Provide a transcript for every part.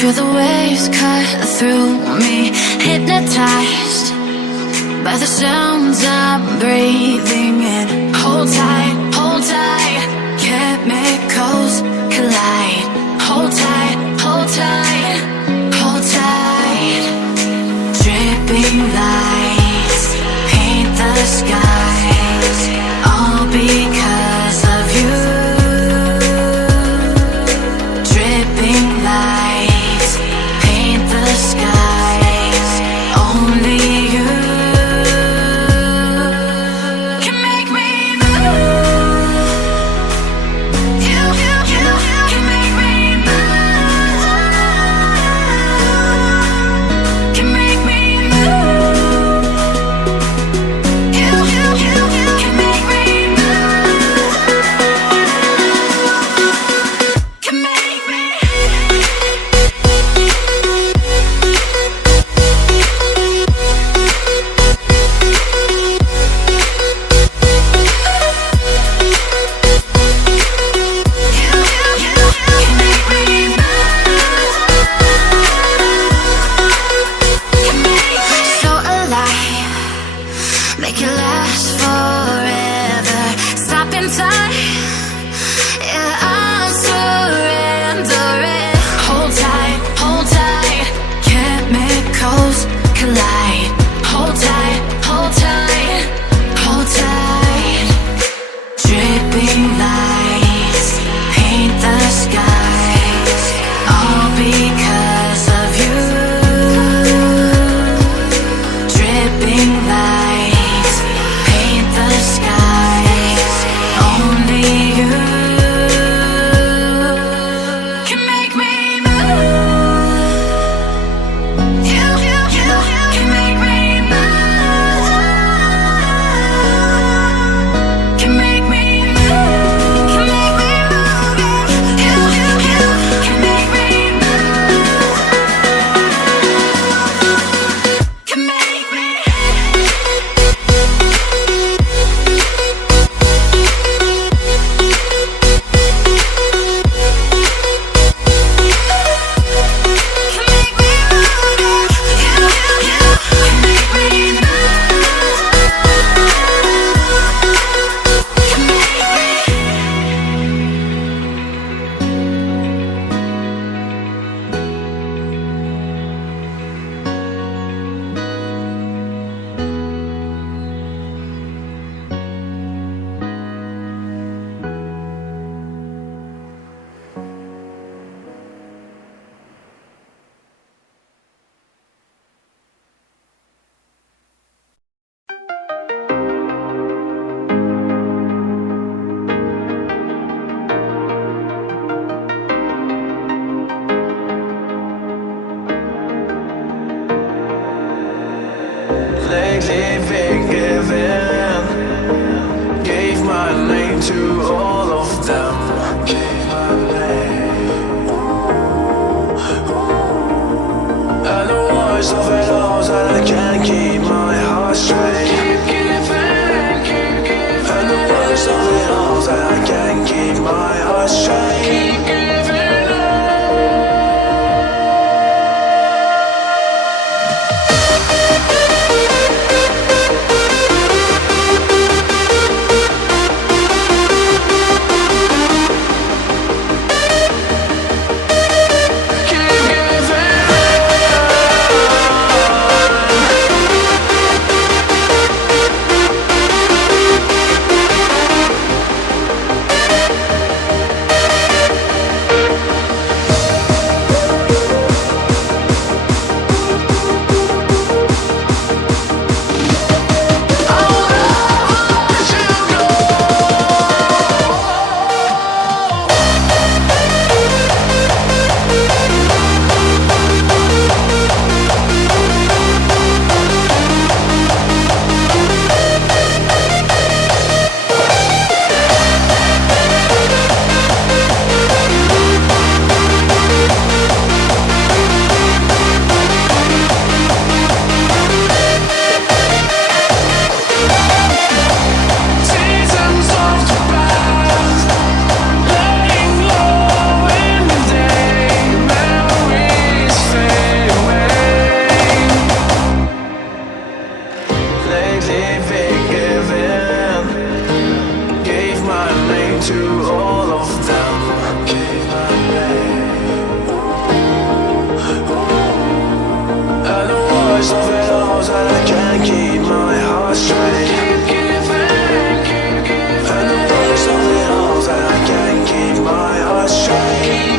Feel the waves cut through me, hypnotized by the sounds I'm breathing in. Hold tight, chemicals collide. Hold tight, hold tight, hold tight. Dripping lights paint the skies, all because of you. Dripping lights paint the skies, only you can make me move. You can make me move. Can make me move. You can make me move. Can make me. So alive, make it last forever. Stop in time, yeah, I'm surrendering. Hold tight, chemicals collide. Hold tight, hold tight, hold tight. Dripping lights paint the skies, all because of you. Dripping lights paint the skies, only you can make me move. You can make me move. Can make me move. Can make me move. You can make me move. Can make me. Can make me move. You can make me Lately forgiven, gave my name to all of them. Gave my name. And the worst of it all is that I can't keep my heart straight. Keep giving. And the worst of it all is that I can't keep my heart straight. Keep giving up. lows and I can't keep my heart straight. And the worst of it all is that I can't keep my heart straight.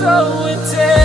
So intense.